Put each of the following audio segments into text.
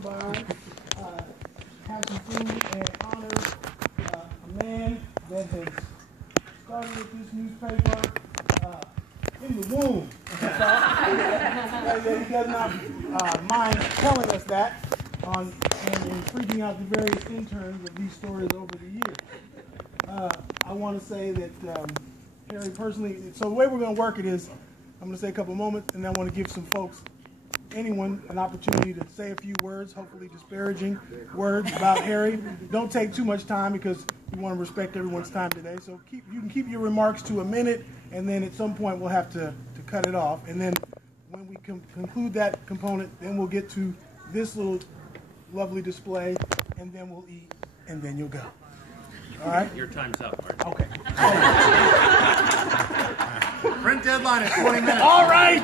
come by, have some food, and honor a man that has started with this newspaper in the womb. He does not mind telling us that and freaking out the various interns of these stories over the years. I want to say that Harry personally, so the way we're going to work it is, I'm going to say a couple moments, and then I want to give some folks, anyone, an opportunity to say a few words, hopefully disparaging words about Harry. Don't take too much time because we want to respect everyone's time today. So you can keep your remarks to a minute, and then at some point we'll have to cut it off. And then when we conclude that component, then we'll get to this little lovely display, and then we'll eat, and then you'll go. All right? Your time's up, Martin. Okay. Print deadline in 20 minutes. All right.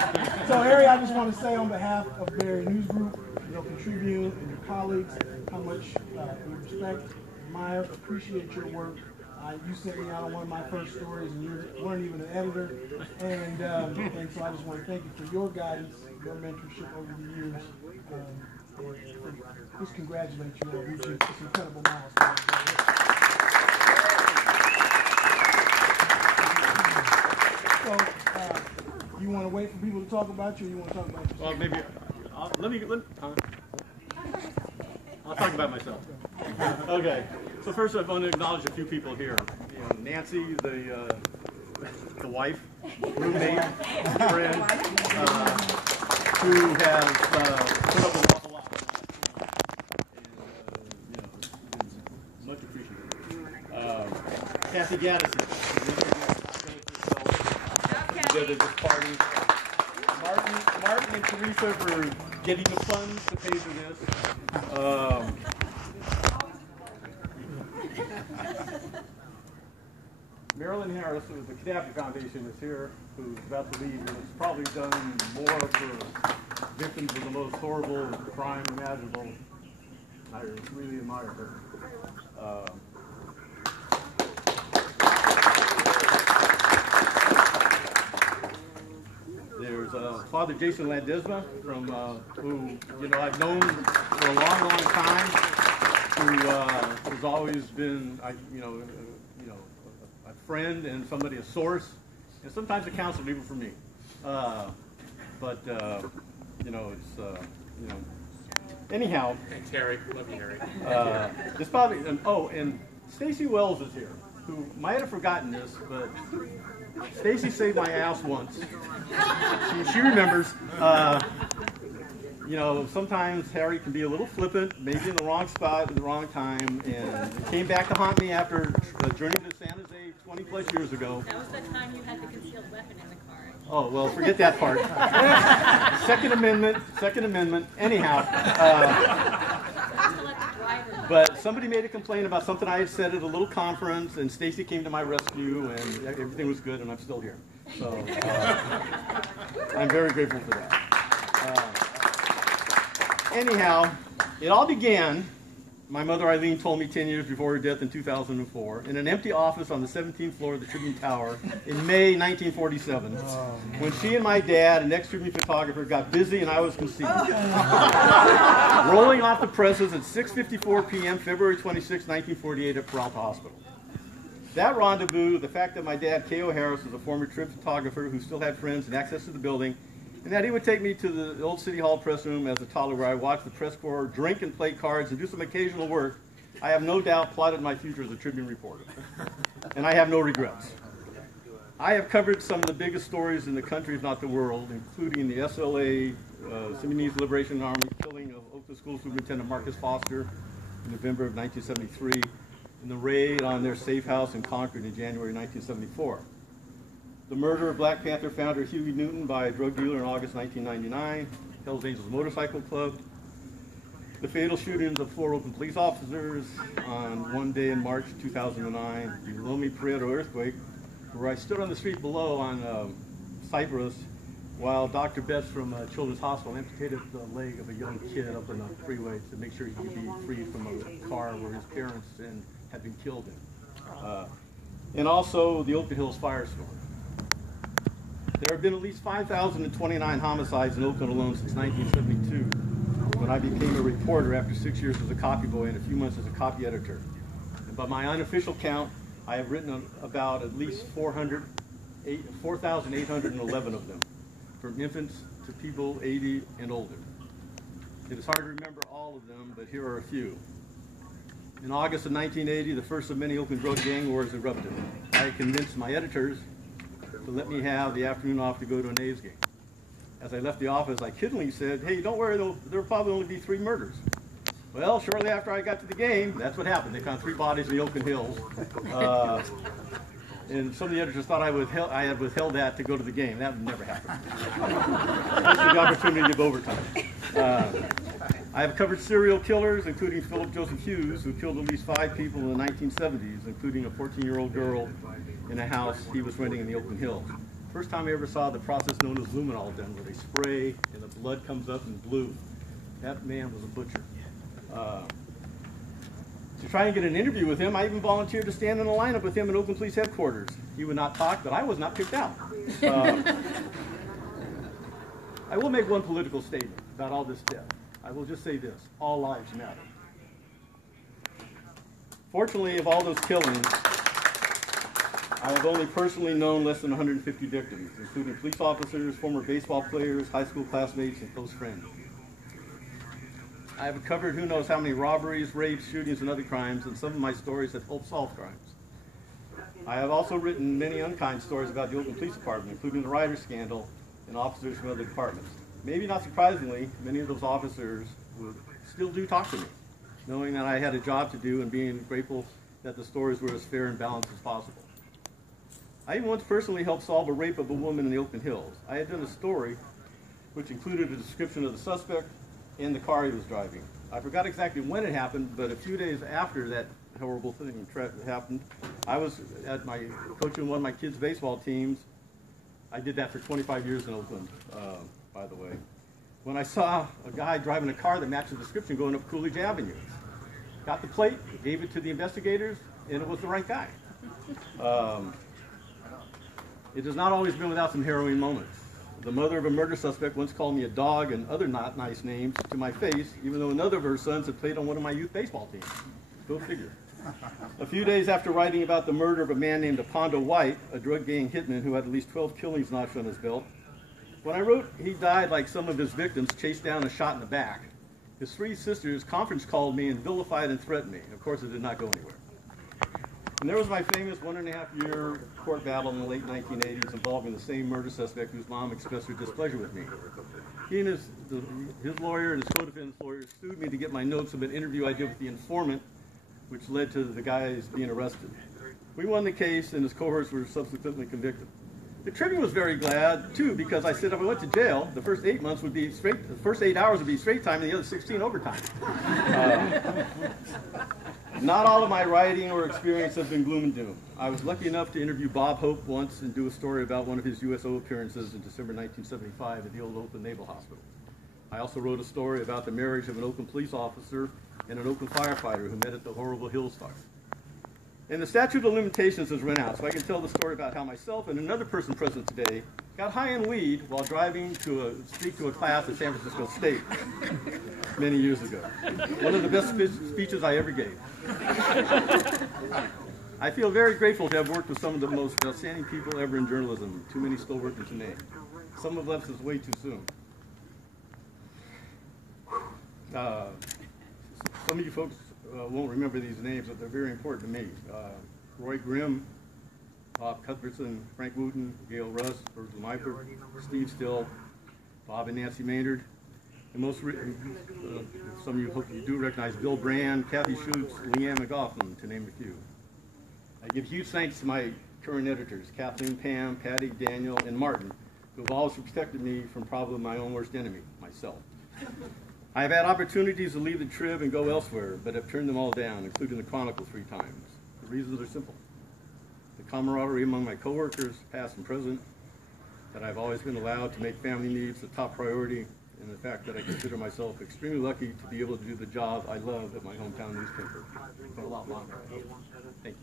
So, Harry, I just want to say on behalf of the Barry News Group, the Oakland Tribune, and your colleagues, how much we respect, admire, appreciate your work. You sent me out on one of my first stories, and you weren't even an editor. And so I just want to thank you for your guidance, your mentorship over the years. And just congratulate you on reaching this incredible milestone. So, you want to wait for people to talk about you, or you want to talk about yourself? Well, maybe I'll talk about myself. Okay. So first, I want to acknowledge a few people here. You know, Nancy, the wife, roommate, friend, who has put up with an awful lot, and much appreciated. Kathy Gaddison. At this party. Martin and Teresa for getting the funds to pay for this. Marilyn Harris, who is the Cadaver Foundation, is here, who's about to leave, and has probably done more for victims of the most horrible crime imaginable. I really admire her. There's Father Jason Ledesma, from who I've known for a long, long time, who has always been a friend and somebody, a source, and sometimes a counselor even for me. Anyhow. Thanks, Harry. Love you, Harry. This probably and Stacy Wells is here, who might have forgotten this, but Stacy saved my ass once. She remembers. Sometimes Harry can be a little flippant, maybe in the wrong spot at the wrong time, and came back to haunt me after a journey to San Jose 20 plus years ago. That was the time you had the concealed weapon in the car. Oh, well, forget that part. Second Amendment. Anyhow. But somebody made a complaint about something I had said at a little conference, and Stacy came to my rescue, and everything was good, and I'm still here. So I'm very grateful for that. Anyhow, it all began, my mother Eileen told me 10 years before her death in 2004, in an empty office on the 17th floor of the Tribune Tower in May 1947, when she and my dad, an ex-Tribune photographer, got busy and I was conceived. Rolling off the presses at 6:54 p.m., February 26, 1948, at Peralta Hospital. That rendezvous, the fact that my dad, K.O. Harris, was a former Trib photographer who still had friends and access to the building, and that he would take me to the old City Hall press room as a toddler where I watched the press corps drink and play cards and do some occasional work, I have no doubt plotted my future as a Tribune reporter. And I have no regrets. I have covered some of the biggest stories in the country, if not the world, including the SLA, Sudanese Liberation Army killing of Oakland School Superintendent Marcus Foster in November of 1973, and the raid on their safe house in Concord in January 1974. The murder of Black Panther founder Huey Newton by a drug dealer in August 1999, Hells Angels Motorcycle Club, the fatal shootings of 4 Oakland police officers on one day in March 2009, the Lomi Prieto earthquake, where I stood on the street below on Cypress while Dr. Betts from Children's Hospital amputated the leg of a young kid up in the freeway to make sure he could be freed from a car where his parents had been killed in. And also the Oakland Hills firestorm. There have been at least 5,029 homicides in Oakland alone since 1972, when I became a reporter after 6 years as a copy boy and a few months as a copy editor. And by my unofficial count, I have written about at least 4,811 of them, from infants to people 80 and older. It is hard to remember all of them, but here are a few. In August of 1980, the first of many Oakland Road gang wars erupted. I convinced my editors to let me have the afternoon off to go to an A's game. As I left the office, I kiddingly said, "Hey, don't worry, there will probably only be 3 murders." Well, shortly after I got to the game, that's what happened. They found 3 bodies in the Oakland Hills. And some of the editors thought I had withheld that to go to the game. That would never happen. This is the opportunity of overtime. I have covered serial killers, including Philip Joseph Hughes, who killed at least 5 people in the 1970s, including a 14-year-old girl in a house he was renting in the Oakland Hills. First time I ever saw the process known as luminol done, where they spray and the blood comes up in blue. That man was a butcher. To try and get an interview with him, I even volunteered to stand in a lineup with him in Oakland Police Headquarters. He would not talk, but I was not picked out. I will make one political statement about all this death. I will just say this: all lives matter. Fortunately, of all those killings, I have only personally known less than 150 victims, including police officers, former baseball players, high school classmates, and close friends. I have covered who knows how many robberies, rapes, shootings, and other crimes, and some of my stories have helped solve crimes. I have also written many unkind stories about the Oakland Police Department, including the Ryder scandal and officers from other departments. Maybe not surprisingly, many of those officers still do talk to me, knowing that I had a job to do and being grateful that the stories were as fair and balanced as possible. I even once personally helped solve a rape of a woman in the Oakland Hills. I had done a story which included a description of the suspect and the car he was driving. I forgot exactly when it happened, but a few days after that horrible thing happened, I was coaching one of my kids' baseball teams. I did that for 25 years in Oakland, by the way. When I saw a guy driving a car that matched the description going up Coolidge Avenue. Got the plate, gave it to the investigators, and it was the right guy. It has not always been without some harrowing moments. The mother of a murder suspect once called me a dog and other not nice names to my face, even though another of her sons had played on one of my youth baseball teams. Go figure. A few days after writing about the murder of a man named Apondo White, a drug gang hitman who had at least 12 killings notched on his belt, when I wrote he died like some of his victims, chased down and shot in the back, his 3 sisters conference called me and vilified and threatened me. Of course, it did not go anywhere. And there was my famous 1.5-year court battle in the late 1980s involving the same murder suspect whose mom expressed her displeasure with me. He and his lawyer and his co-defendant's lawyer sued me to get my notes of an interview I did with the informant, which led to the guys being arrested. We won the case, and his cohorts were subsequently convicted. The Tribune was very glad, too, because I said if I went to jail, the first 8 months would be straight, the first 8 hours would be straight time, and the other 16 overtime. Not all of my writing or experience has been gloom and doom. I was lucky enough to interview Bob Hope once and do a story about one of his USO appearances in December 1975 at the old Oakland Naval Hospital. I also wrote a story about the marriage of an Oakland police officer and an Oakland firefighter who met at the horrible Hills fire. And the statute of limitations has run out, so I can tell the story about how myself and another person present today got high in weed while driving to speak to a class at San Francisco State many years ago. One of the best speeches I ever gave. I feel very grateful to have worked with some of the most outstanding people ever in journalism. Too many still working to name. Some have left us way too soon. Some of you folks won't remember these names, but they're very important to me. Roy Grimm, Bob Cuthbertson, Frank Wooten, Gail Russ, Virgil Myford, Steve Still, Bob and Nancy Maynard, and some of you hope you do recognize Bill Brand, Kathy Schutz, Leanne McGoughlin, to name a few. I give huge thanks to my current editors, Kathleen, Pam, Patty, Daniel, and Martin, who have always protected me from probably my own worst enemy, myself. I have had opportunities to leave the Trib and go elsewhere, but have turned them all down, including the Chronicle 3 times. The reasons are simple. The camaraderie among my coworkers, past and present, that I've always been allowed to make family needs the top priority, and the fact that I consider myself extremely lucky to be able to do the job I love at my hometown newspaper for a lot longer, I hope. Thank you.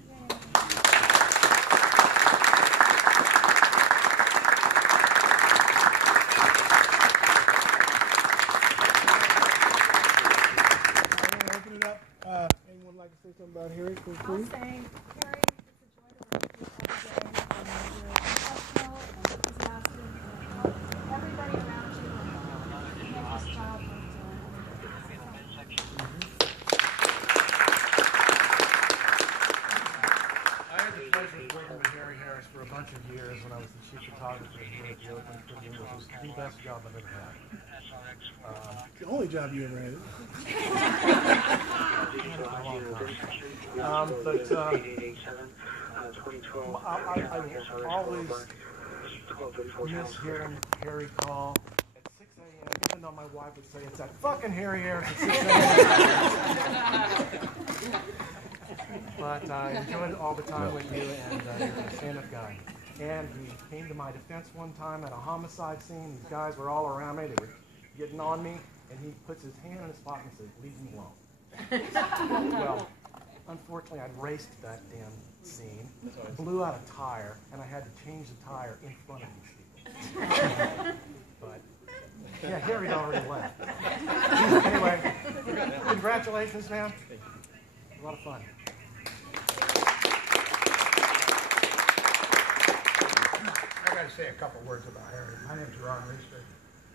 I'll say, Harry, it's a joy to work with you every day, and you're professional and enthusiastic, and everybody around you will make this job worth doing. I had the pleasure of working with Harry Harris for a bunch of years when I was the chief photographer here at the Oakland Tribune, which was the best job I've ever had. The only job you ever had. I always miss hearing Harry call at 6 a.m., even though my wife would say it's that fucking Harry Harris at 6 a.m. But I enjoyed all the time with you, and you're a stand-up guy. And he came to my defense one time at a homicide scene. These guys were all around me. They were getting on me, and he puts his hand in his pocket and says, "Leave him alone." Well, unfortunately, I'd raced that damn scene, blew out a tire, and I had to change the tire in front of these people. But, yeah, Harry'd already left. Anyway, congratulations, man. A lot of fun. I got to say a couple words about Harry. My name's Ron Reister.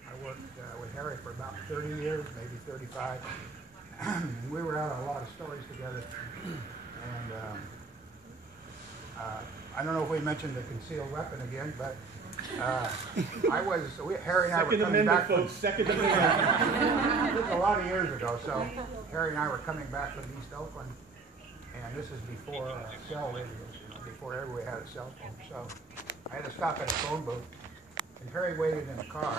I worked with Harry for about 30 years, maybe 35. We were out on a lot of stories together. And I don't know if we mentioned the concealed weapon again, but Harry and I were coming back from... Second Amendment. This was a lot of years ago, so Harry and I were coming back from East Oakland, and this is before cell radios, before everybody had a cell phone. So I had to stop at a phone booth, and Harry waited in the car,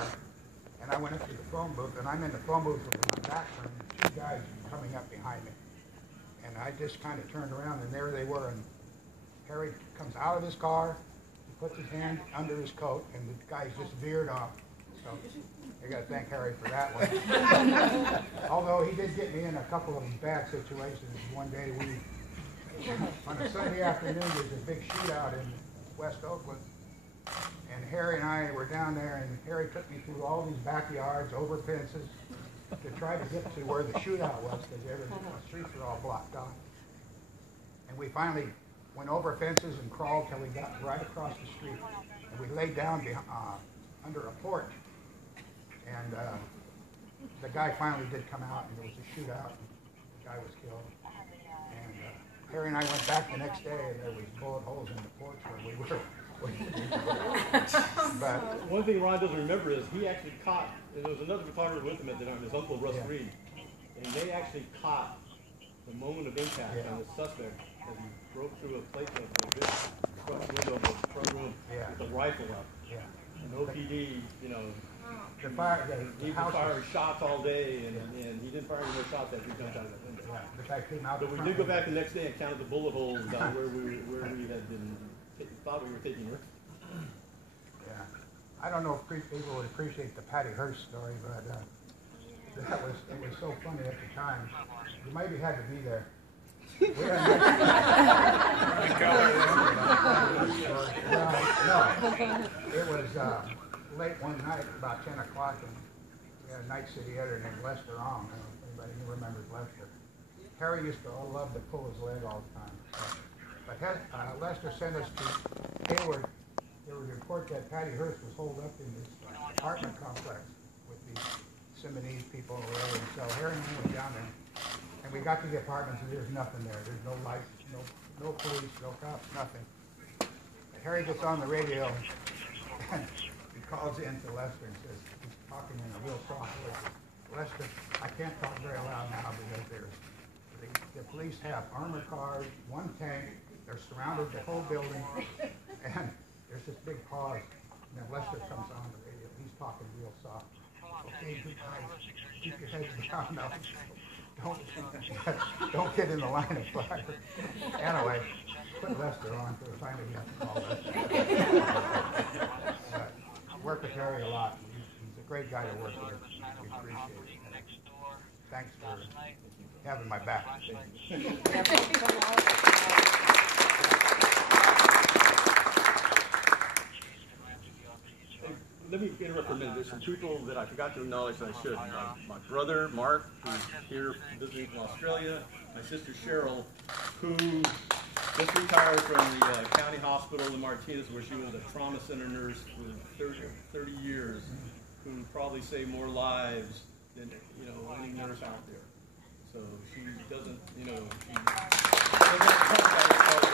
and I went up to the phone booth, and I'm in the phone booth with my back turned, and two guys coming up behind me. And I just kind of turned around, and there they were, and Harry comes out of his car, he puts his hand under his coat, and the guys just veered off. So I got to thank Harry for that one. Although he did get me in a couple of bad situations. One day on a Sunday afternoon, there's a big shootout in West Oakland, and Harry and I were down there, and Harry took me through all these backyards, over fences, to try to get to where the shootout was, because the streets were all blocked off. And we finally went over fences and crawled till we got right across the street, and we laid down under a porch. And the guy finally did come out, and there was a shootout, and the guy was killed. And Harry and I went back the next day, and there was bullet holes in the porch where we were. But one thing Ron doesn't remember is he actually caught, and there was another photographer with him at the time, his uncle Russ Reed, and they actually caught the moment of impact on the suspect as he broke through a plate of the big front window of the front room with a rifle up. Yeah. And OPD, you know, he was firing shots all day, and he didn't fire any more shots after he jumped out of that window. Yeah, the guy came out. But we did go back the next day and counted the bullet holes down where we had been thought we were taking risks. Yeah, I don't know if people would appreciate the Patty Hearst story, but it was so funny at the time. You maybe had to be there. It was late one night, about 10 o'clock, and we had a night city editor named Lester Ong. I don't know if anybody here remembers Lester. Harry used to love to pull his leg all the time. But Lester sent us to Hayward. There was a report that Patty Hearst was holed up in this apartment complex with the Simonese people or whatever. And so Harry and I went down there, and we got to the apartments, and there's nothing there. There's no lights, no police, no cops, nothing. And Harry gets on the radio, and he calls in to Lester and says, he's talking in a real soft voice. Lester, I can't talk very loud now because the police have armored cars, one tank. They're surrounded the whole building, and there's this big pause. And then Lester comes on the radio. He's talking real soft. Okay, good guys, keep your heads down now. Don't get in the line of fire. Anyway, put Lester on so finally got to call Lester. But work with Harry a lot. He's a great guy to work with. We appreciate it. Thanks for having my back. let me interrupt for a minute. There's some people that I forgot to acknowledge that I should. My brother, Mark, who's here visiting from Australia. My sister, Cheryl, who just retired from the county hospital in Martinez, where she was a trauma center nurse for 30 years, who probably saved more lives than any nurse out there. So she doesn't, she doesn't talk about it.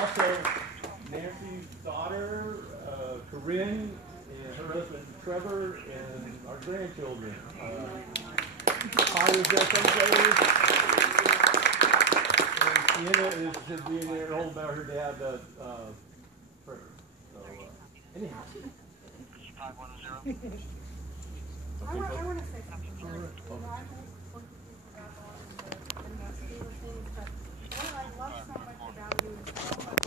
Also, Nancy's daughter, Corinne, and her husband, Trevor, and our grandchildren. Ty is there someplace. And Sienna is being there, old about her dad, Trevor. So, anyhow. I want to say something. You know, I've worked with people about all of the investigative things, but what I love so much about you is so much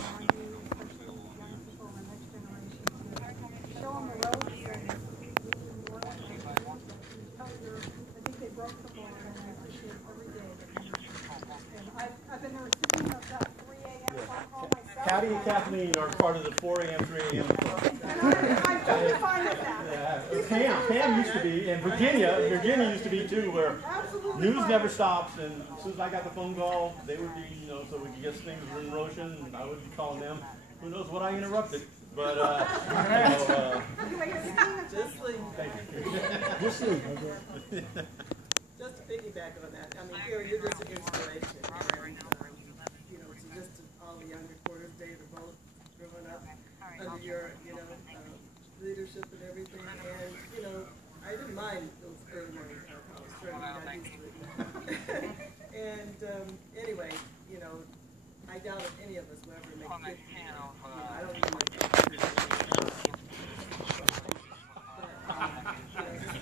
around you, especially young people, the next generation, to show them the ropes and work with them. I think they broke the mold, and I appreciate every day that you do. And I've been the recipient of that 3 a.m. phone call myself. Patty and Kathleen are part of the 4 a.m., 3 a.m. club. I'm totally fine with that. Pam used to be, and Virginia used to be too, where Absolutely news fine. never stops, and as soon as I got the phone call, they would be, so we could get things in motion, and I would be calling them. Who knows what I interrupted, but, Just like, thank you. just to piggyback on that, I mean, Carrie, you're just an inspiration. And, to just to all the young reporters, Dave, both growing up under your, leadership and everything. And, I didn't mind those early morning phone calls, certainly not used to it. And anyway, I doubt if any of us will ever make it. I don't even like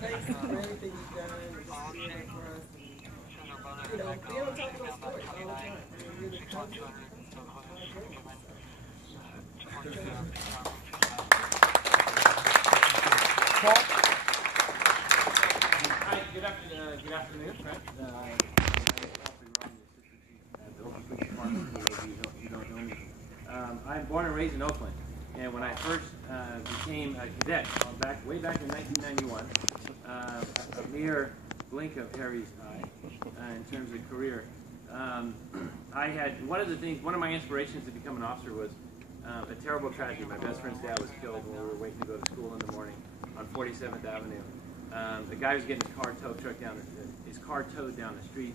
thanks for everything you've done and just being there for us. And, we don't talk about sports all the time. I mean, really close to Hi, good afternoon, Frank. You don't know me. I'm born and raised in Oakland, and when I first became a cadet, way back in 1991, a mere blink of Harry's eye in terms of career. I had one of my inspirations to become an officer was a terrible tragedy. My best friend's dad was killed when we were waiting to go to school in the morning on 47th Avenue. The guy was getting his car towed down the street.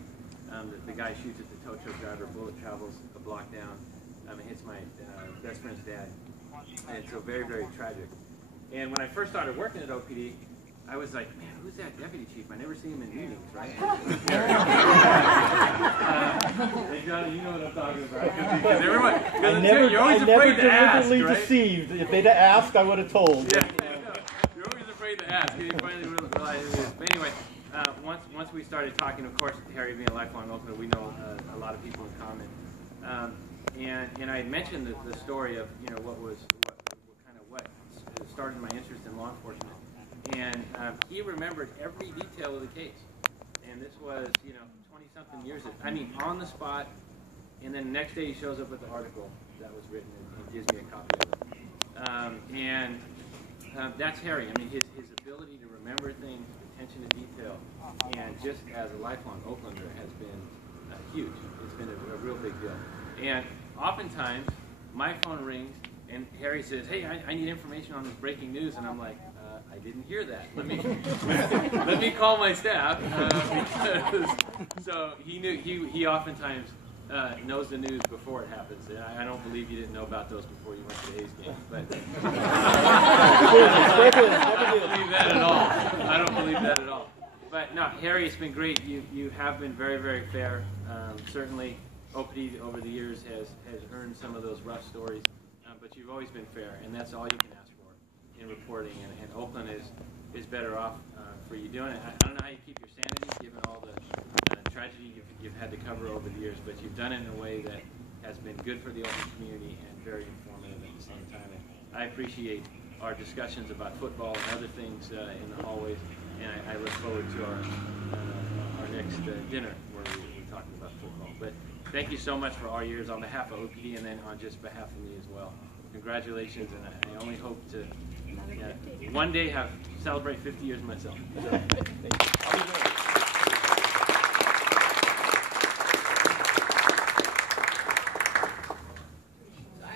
The guy shoots at the tow truck driver. Bullet travels a block down. It hits my best friend's dad. And so very, very tragic. And when I first started working at OPD, I was like, man, who's that deputy chief? I never see him in meetings, right? You know what I'm talking about. Because everyone, you're always afraid to ask, right? Deceived. If they'd have asked, I would have told. Yeah, you're always afraid to ask. And you finally realize it is. But anyway, once we started talking, of course, Harry being a lifelong Oakland, we know a lot of people in common. And I had mentioned the story of what started my interest in law enforcement. And he remembered every detail of the case. And this was, 20-something years, on the spot. And then the next day he shows up with the article that was written and gives me a copy of it. That's Harry. His ability to remember things, attention to detail, and just as a lifelong Oaklander has been huge. It's been a real big deal. And oftentimes, my phone rings and Harry says, hey, I need information on this breaking news. And I'm like, I didn't hear that. Let me call my staff. So he oftentimes knows the news before it happens. And I don't believe you didn't know about those before you went to the A's game. But I don't believe that at all. I don't believe that at all. But no, Harry, it's been great. You have been very, very fair. Certainly, OPD over the years has earned some of those rough stories. But you've always been fair, and that's all you can ask for in reporting. And Oakland is better off for you doing it. I don't know how you keep your sanity given all the tragedy you've had to cover over the years, but you've done it in a way that has been good for the Oakland community and very informative at the same time. And I appreciate our discussions about football and other things in the hallways, and I look forward to our next dinner where we're talking about football. But thank you so much for all your years on behalf of OPD and then on just behalf of me as well. Congratulations, and I only hope to one day celebrate 50 years myself. So,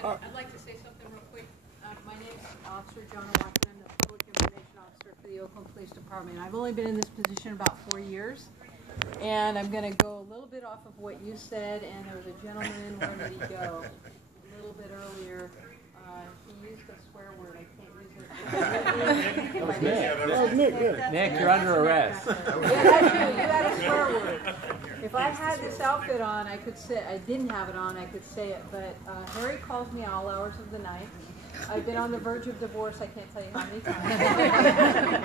I'd like to say something real quick. My name is Officer John Watson. I'm the Public Information Officer for the Oakland Police Department. I've only been in this position about 4 years, and I'm going to go a little bit off of what you said, and there was a gentleman, where did he go? A little bit earlier. He used a swear word. I can't use it. That was Nick. Nick, you're under arrest. Yeah, that's you. You had a swear word. If I had this outfit on, I could say, I didn't have it on, I could say it, but Harry calls me all hours of the night. I've been on the verge of divorce, I can't tell you how many times.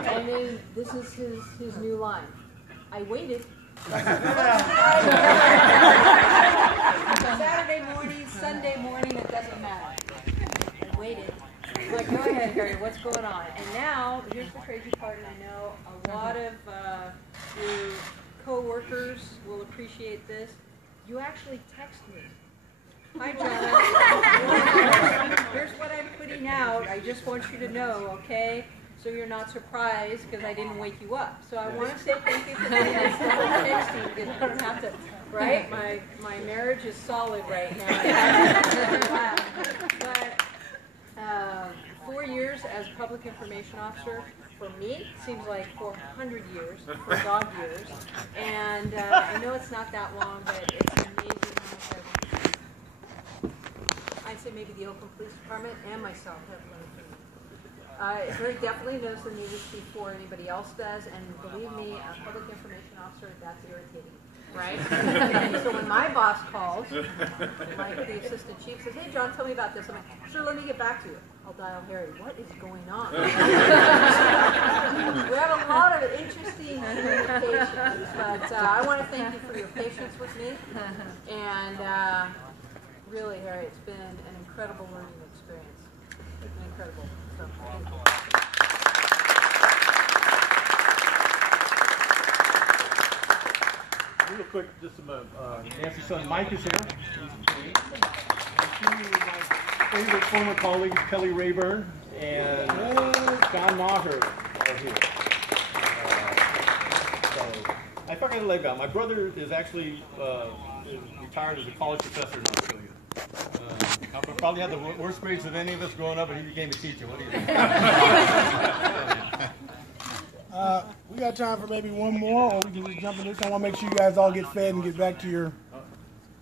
And then this is his new line. I waited. Saturday morning, Sunday morning, it doesn't matter. I waited. I'm like, go ahead, Harry, what's going on? And now, here's the crazy part, and I know a lot of your co-workers will appreciate this. You actually text me. Hi, John. Here's what I'm putting out. I just want you to know, okay? So you're not surprised because I didn't wake you up. So I want to say thank you for that. Texting because I don't have to, right? My marriage is solid right now. But 4 years as public information officer, for me, seems like 400 years, for dog years. And I know it's not that long, but it's amazing how much I'd say maybe the Oakland Police Department and myself have learned from you. Harry definitely knows the news before anybody else does, and believe me, a public information officer, that's irritating, right? So when my boss calls, the assistant chief says, hey, John, tell me about this. I'm like, sure, let me get back to you. I'll dial Harry. What is going on? We have a lot of interesting communications, but I want to thank you for your patience with me. And really, Harry, it's been an incredible learning experience. It's been incredible. So, thank you. Real quick, just Nancy's son Mike is here. My favorite former colleagues, Kelly Rayburn and John Maher, are here. So I forgot to lay down. My brother is actually retired as a college professor in Australia. Probably had the worst grades of any of us growing up, and he became a teacher. What do you think? We got time for maybe one more, or we can just jump in this. I want to make sure you guys all get fed and get back to your...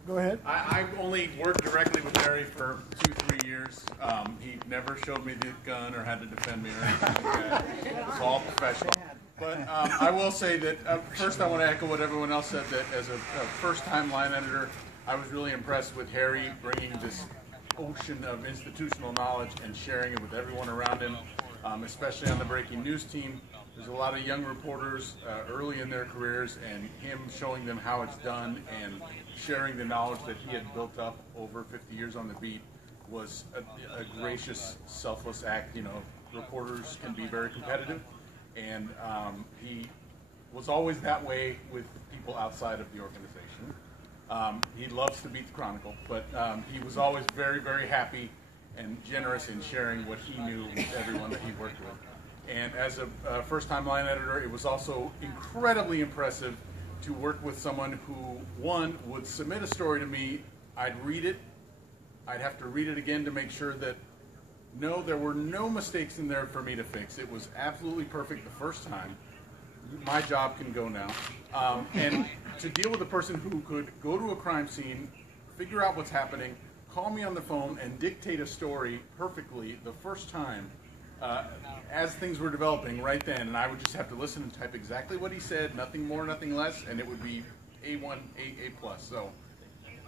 Go ahead. I only worked directly with Harry for 2-3 years. He never showed me the gun or had to defend me or anything like that. It was all professional. But I will say that first I want to echo what everyone else said, that as a first-time line editor, I was really impressed with Harry bringing this ocean of institutional knowledge and sharing it with everyone around him, especially on the breaking news team. There's a lot of young reporters early in their careers, and him showing them how it's done and sharing the knowledge that he had built up over 50 years on the beat was a gracious, selfless act. You know, reporters can be very competitive, and he was always that way with people outside of the organization. He loves to beat the Chronicle, but he was always very, very happy and generous in sharing what he knew with everyone that he worked with. And as a first-time line editor, it was also incredibly impressive to work with someone who, one, would submit a story to me, I'd read it, I'd have to read it again to make sure that, no, there were no mistakes in there for me to fix. It was absolutely perfect the first time. My job can go now. And to deal with a person who could go to a crime scene, figure out what's happening, call me on the phone, and dictate a story perfectly the first time, as things were developing right then, and I would just have to listen and type exactly what he said, nothing more, nothing less, and it would be A1, A+. So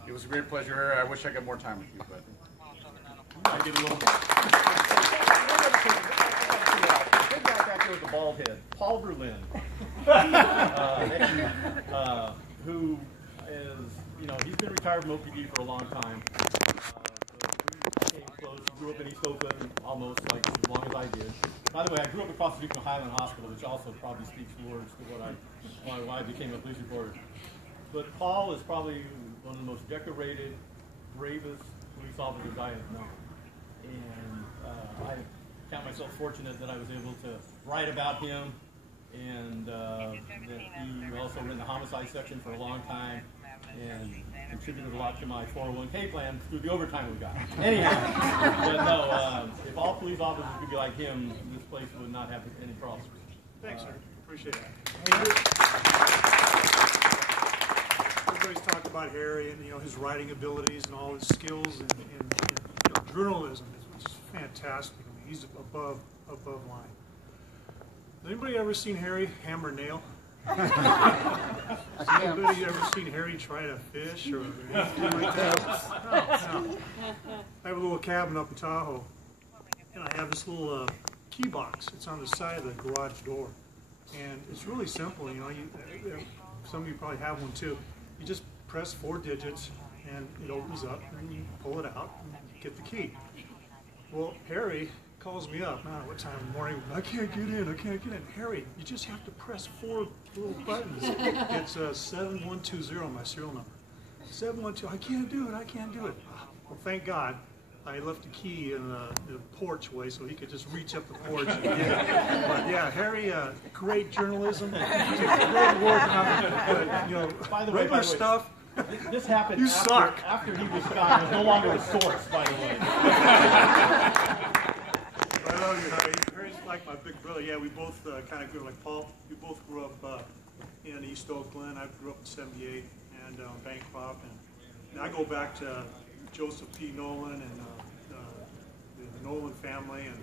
it was a great pleasure, Harry. I wish I got more time with you, but I did a little bit. The big guy back there with the bald head, Paul Berlin, who is, you know, he's been retired from OPD for a long time. We came close. He grew up in East Oakland almost like as long as I did. By the way, I grew up across the street from Highland Hospital, which also probably speaks words to why I became a police reporter. But Paul is probably one of the most decorated, bravest police officers I have known. And I count myself fortunate that I was able to write about him, and that he also ran the homicide section for a long time and contributed a lot to my 401k plan through the overtime we got. Anyhow, but no, if all police officers could be like him, this place would not have any problems. Thanks, sir. Appreciate that. Everybody's talked about Harry and his writing abilities and all his skills and journalism, which is fantastic. I mean, he's above line. Has anybody ever seen Harry hammer a nail? Has anybody ever seen Harry try to fish or anything like that? No. I have a little cabin up in Tahoe, and I have this little key box. It's on the side of the garage door, and it's really simple. Some of you probably have one too. You just press 4 digits, and it opens up, and you pull it out and get the key. Well, Harry calls me up, man, what time in the morning? I can't get in. Harry, you just have to press 4 little buttons. It's 7120, my serial number. 712, I can't do it. Well, thank God I left the key in the porchway so he could just reach up the porch and get it. But yeah, Harry, great journalism, great work on By the way, regular stuff. This happened You suck. after he was gone. It was no longer a source, by the way. I love you, Harry. Harry's like my big brother. Yeah, we both kind of grew like Paul. We both grew up in East Oakland. I grew up in '78 and Bancroft. And I go back to Joseph P. Nolan and the Nolan family. And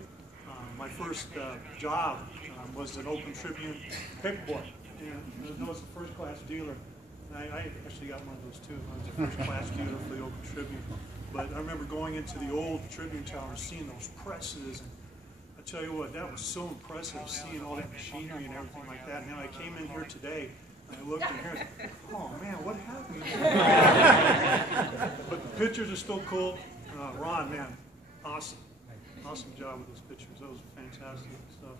my first job was an Oakland Tribune paperboy. And I was a first-class dealer. I actually got one of those too. I was a first-class dealer for the Oakland Tribune. But I remember going into the old Tribune Tower and seeing those presses. And I tell you what, that was so impressive, seeing all that machinery and everything like that. And then I came in here today, and I looked in here, and oh man, what happened? But the pictures are still cool. Ron, man, awesome. Awesome job with those pictures. That was fantastic stuff.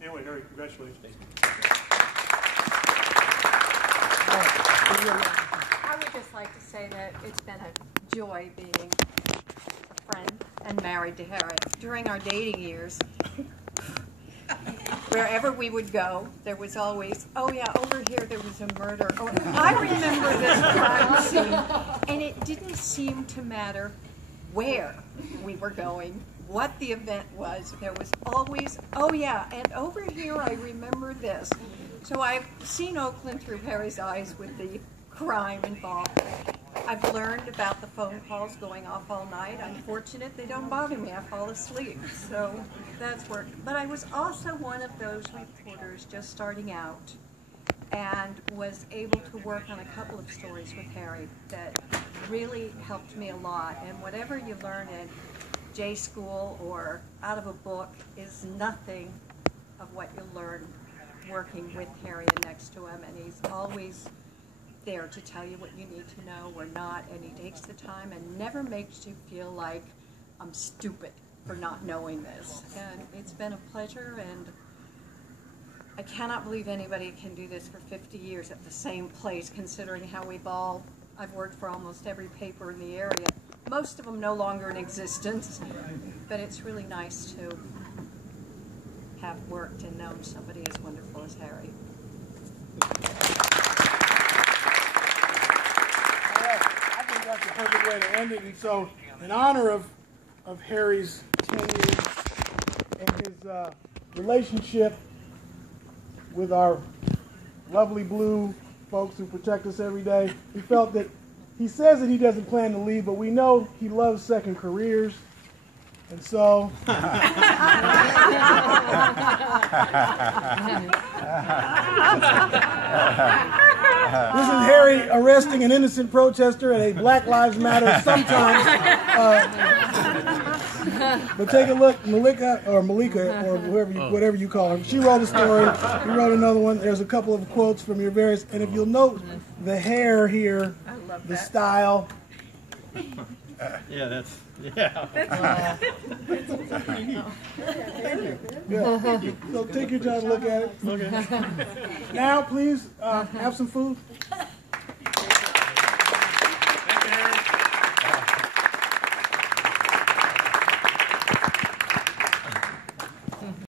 Anyway, Harry, congratulations. I would just like to say that it's been a joy being a friend and married to Harry. During our dating years, wherever we would go, there was always, oh yeah, over here there was a murder. Oh, I remember this crime scene, and it didn't seem to matter where we were going, what the event was. There was always, oh yeah, and over here I remember this. So I've seen Oakland through Harry's eyes with the crime involved. I've learned about the phone calls going off all night. I'm fortunate they don't bother me. I fall asleep. So that's worked. But I was also one of those reporters just starting out and was able to work on a couple of stories with Harry that really helped me a lot. And whatever you learn in J school or out of a book is nothing of what you learn working with Harry and next to him. And he's always there to tell you what you need to know or not, and he takes the time and never makes you feel like I'm stupid for not knowing this. And it's been a pleasure, and I cannot believe anybody can do this for 50 years at the same place, considering how I've worked for almost every paper in the area. Most of them no longer in existence, but it's really nice to have worked and known somebody as wonderful as Harry. I think that's the perfect way to end it. And so, in honor of Harry's 10 years and his relationship with our lovely blue folks who protect us every day, we felt that he says that he doesn't plan to leave, but we know he loves second careers. And so, this is Harry arresting an innocent protester at a Black Lives Matter sometimes. But take a look, Malika, or whatever you call her. She wrote a story. You wrote another one. There's a couple of quotes from your various, and if you'll note the hair here, the style. Yeah, that's, yeah. Thank you. So take your time to look at it. Okay. Now, please have some food.